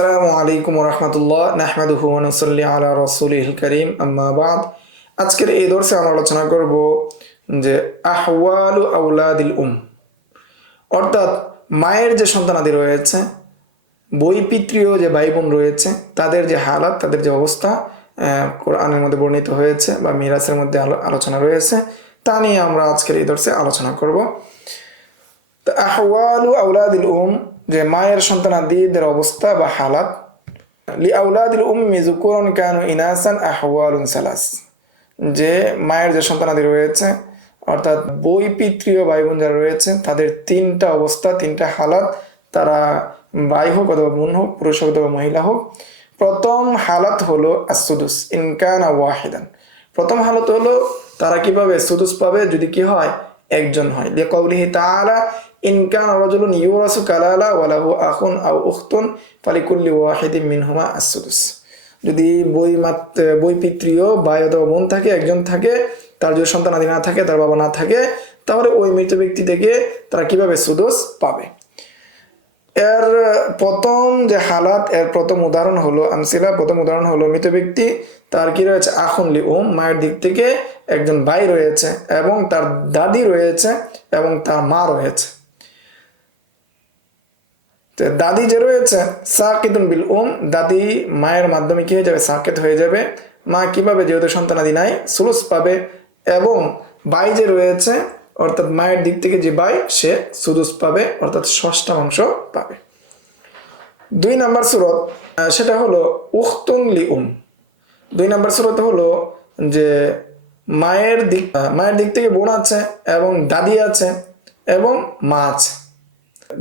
আসসালামু আলাইকুম রহমতুল্লাহ নাহমাদুহু নসল্লি আলা রসুলিল করিম, আম্মা আজকের এই দর্শে আমরা আলোচনা করব যে আহওয়ালু আউলাদিল উম, অর্থাৎ মায়ের যে সন্তানাদি রয়েছে বৈপিত্রীয় যে ভাই বোন রয়েছে, তাদের যে হালাত, তাদের যে অবস্থা কোরআনের মধ্যে বর্ণিত হয়েছে বা মিরাসের মধ্যে আলো- আলোচনা রয়েছে, তা নিয়ে আমরা আজকের এই দর্শে আলোচনা করব। তো আহওয়ালু আউলাদিল উম যে মায়ের সন্তানাদিদের অবস্থা বা হালাত লি আউলাদিল উম্মি যুকুরুন কানু ইনাসান আহওয়ালুন সালাস। যে মায়ের যে সন্তানাদি রয়েছে, অর্থাৎ বই পিতৃয় ভাই বোন যারা রয়েছে, তাদের তিনটা অবস্থা, তিনটা হালাত, তারা ভাই হোক অথবা বোন হোক, পুরুষ হোক অথবা মহিলা হোক। প্রথম হালাত হলো আসুদুস ইনকান ওয়াহিদান। প্রথম হালত হলো তারা কীভাবে সুদুস পাবে? যদি কি হয়, একজন হয়। লিকাউলিহি তাআলা ইন কানা রাজুলুন ইউরাসু কালালা ওয়া লাহু আখুন আও উখতুন ফালিকুল্লি ওয়াহিদিন মিনহুমা আস-সুদুস। যদি বই মাত বই পিতৃয় ভাই অথবা বোন থাকে, একজন থাকে, তার যদি সন্তান আদি না থাকে, তার বাবা না থাকে, তাহলে ওই মৃত ব্যক্তি থেকে তারা কীভাবে সুদোষ পাবে? এর প্রথম যে হালাত, এর প্রথম উদাহরণ হলো আমসিলা। প্রথম উদাহরণ হলো মৃত ব্যক্তি, তার কি রয়েছে? আখনলি ওম মায়ের দিক থেকে একজন ভাই রয়েছে এবং তার দাদি রয়েছে এবং তার মা রয়েছে। দাদি যে রয়েছে, সাকিতুন বিল ওম দাদি মায়ের মাধ্যমে কি হয়ে যাবে? সাকেত হয়ে যাবে। মা কীভাবে যেহেতু সন্তানাদি নাই, সুলুস পাবে এবং ভাই যে রয়েছে, অর্থাৎ মায়ের দিক থেকে যে ভাই সে সুদুস পাবে, অর্থাৎ ষষ্ঠাংশ পাবে। দুই নাম্বার সুরত সেটা হলো উখতুন লি উম। দুই নাম্বার সুরত হলো যে মায়ের দিক মায়ের দিক থেকে বোন আছে এবং দাদি আছে এবং মা আছে।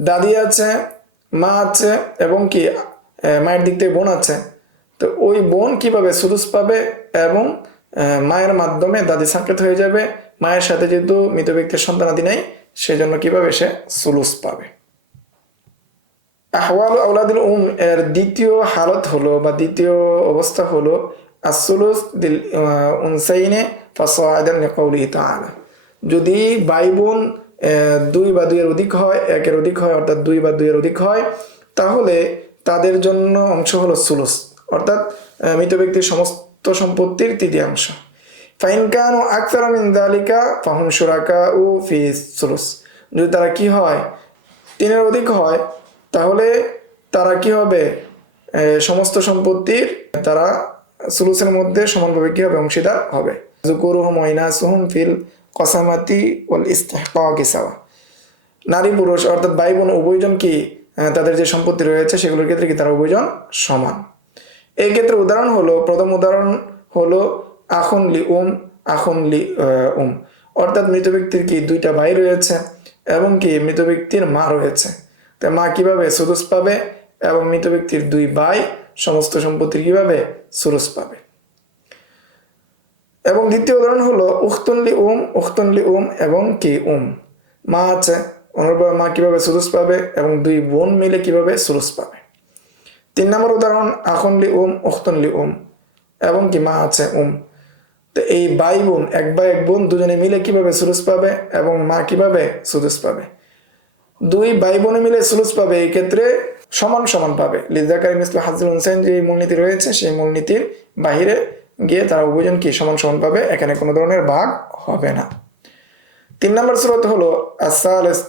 দাদি আছে মা আছে এবং কি মায়ের দিক থেকে বোন আছে। তো ওই বোন কীভাবে সুদুস পাবে এবং মায়ের মাধ্যমে দাদি সাকেত হয়ে যাবে, মায়ের সাথে যেহেতু মৃত ব্যক্তির সন্তান সন্তানাদি নেই, সেজন্য কীভাবে সে সুলুস পাবে? আহওয়াল আউলাদুল উম, এর দ্বিতীয় হালত হলো বা দ্বিতীয় অবস্থা হলো আসুলুস দিল উনসাইনে ফাসাদান লিকাউলিহি তাআলা। যদি ভাই বোন দুই বা দুইয়ের অধিক হয়, একের অধিক হয়, অর্থাৎ দুই বা দুইয়ের অধিক হয়, তাহলে তাদের জন্য অংশ হলো সুলুস, অর্থাৎ মৃত ব্যক্তির সমস্ত সম্পত্তির তৃতীয়াংশ। ফাইনকান ও আকতার মিন দালিকা ফাহুম সুরাকা ও ফি সুলুস। যদি তারা কি হয়, তিনের অধিক হয়, তাহলে তারা কি হবে? সমস্ত সম্পত্তির তারা সুলুসের মধ্যে সমানভাবে কি হবে? অংশীদার হবে। জুকুরুহুম ওয়াইনাসুহুম ফিল কসামাতি ওয়াল ইস্তিহকাকি সাওয়া। নারী পুরুষ অর্থাৎ ভাই বোন উভয়জন কি তাদের যে সম্পত্তি রয়েছে সেগুলোর ক্ষেত্রে কি তারা উভয়জন সমান? এই ক্ষেত্রে উদাহরণ হলো, প্রথম উদাহরণ হলো, আখন লি উম, আখন লি উম। অর্থাৎ মৃত ব্যক্তির কি দুইটা ভাই রয়েছে এবং কি মৃত ব্যক্তির মা রয়েছে। তো মা কীভাবে সুরুস পাবে এবং মৃত ব্যক্তির দুই ভাই সমস্ত সম্পত্তির কীভাবে সুরুস পাবে? এবং দ্বিতীয় উদাহরণ হলো উখতুনলি উম উখতুনলি উম, এবং কি উম। মা আছে অনুরূপ মা কীভাবে সুরুস পাবে এবং দুই বোন মিলে কীভাবে সুরুস পাবে। তিন নম্বর উদাহরণ আখনলি উম উখতুনলি উম, এবং কি মা আছে, উম। তো এই বাই বোন, এক ভাই এক বোন দুজনে মিলে কীভাবে সুরুস পাবে এবং মা কীভাবে সুরুস পাবে? দুই ভাই বোনে মিলে সুলুস পাবে, এই ক্ষেত্রে সমান সমান পাবে। লিজাকারি মিসল হাজির হোসেন যে মূলনীতি রয়েছে, সেই মূলনীতির বাহিরে গিয়ে তারা উভয়জন কি সমান সমান পাবে এখানে কোনো ধরনের ভাগ হবে না। তিন নম্বর স্রোত হলো আসালেস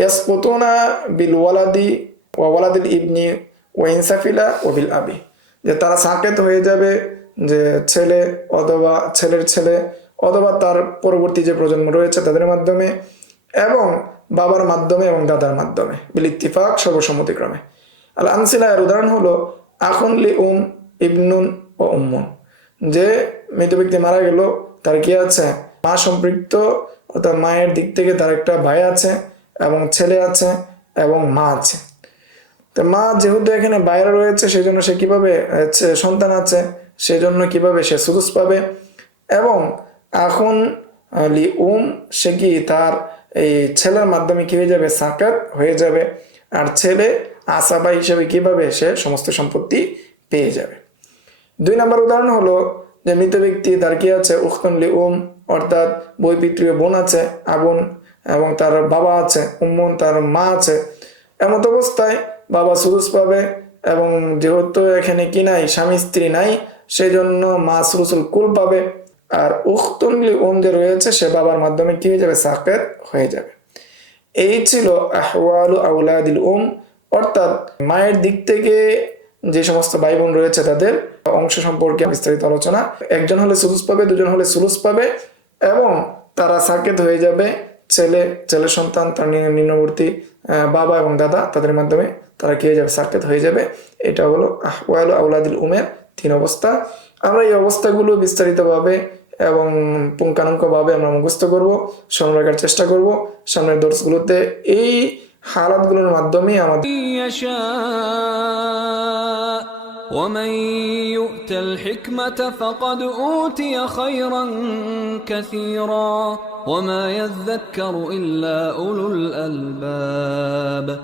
ইয়াসপুতুনা বিল ওয়ালাদি ওয়া ওয়ালাদিল ইবনি ওয়া ইনসাফিলা ও বিল আবি। যে তারা সাকেত হয়ে যাবে যে ছেলে অথবা ছেলের ছেলে অথবা তার পরবর্তী যে প্রজন্ম রয়েছে তাদের মাধ্যমে এবং বাবার মাধ্যমে এবং দাদার মাধ্যমে, বিল ইত্তিফাক সর্বসম্মতিক্রমে। আল আনসিলা এর উদাহরণ হলো আখনলি উম ইবনুন ও উম্মুন। যে মৃত ব্যক্তি মারা গেল, তার কি আছে? মা সম্পৃক্ত, অর্থাৎ মায়ের দিক থেকে তার একটা ভাই আছে এবং ছেলে আছে এবং মা আছে। তো মা যেহেতু এখানে বাইরে রয়েছে সেই জন্য সে কীভাবে সন্তান আছে সেই জন্য কীভাবে সে সুদুস পাবে? এবং এখন লি উম, সে কি তার এই ছেলের মাধ্যমে কি হয়ে যাবে? সাকাত হয়ে যাবে। আর ছেলে আসাবা হিসেবে কীভাবে সে সমস্ত সম্পত্তি পেয়ে যাবে? দুই নম্বর উদাহরণ হলো যে মৃত ব্যক্তি তার কি আছে? উখতনলি উম, অর্থাৎ বই পিতৃয় বোন আছে আবুন এবং তার বাবা আছে, উম্মন, তার মা আছে। এমত অবস্থায় বাবা সুরুস পাবে এবং যেহেতু এখানে কি নাই, স্বামী স্ত্রী নাই, সেজন্য মাস রসুল কুল পাবে। আর উখতুনলি ওম যে রয়েছে, সে বাবার মাধ্যমে কি হয়ে যাবে? সাকেত হয়ে যাবে। এই ছিল আহওয়ালু আউলাদিল উম, অর্থাৎ মায়ের দিক থেকে যে সমস্ত ভাই বোন রয়েছে তাদের অংশ সম্পর্কে বিস্তারিত আলোচনা। একজন হলে সুলুস পাবে, দুজন হলে সুলুস পাবে এবং তারা সাকেত হয়ে যাবে। ছেলে ছেলে সন্তান, তার নিম্নবর্তী বাবা এবং দাদা তাদের মাধ্যমে তারা কি যাবে, সাকেত হয়ে যাবে। এটা হলো আহওয়ালু আউলাদিল উমের তিন অবস্থা। আমরা এই অবস্থাগুলো বিস্তারিতভাবে এবং পুঙ্খানুপুঙ্খভাবে আমরা মুখস্থ করব স্মরণ রাখার চেষ্টা করব। সামনের দর্শগুলোতে এই হালাতগুলোর মাধ্যমে আমাদের يشاء ومن يؤت الحكمة فقد أوتي خيرا كثيرا وما يذكر إلا أولو الألباب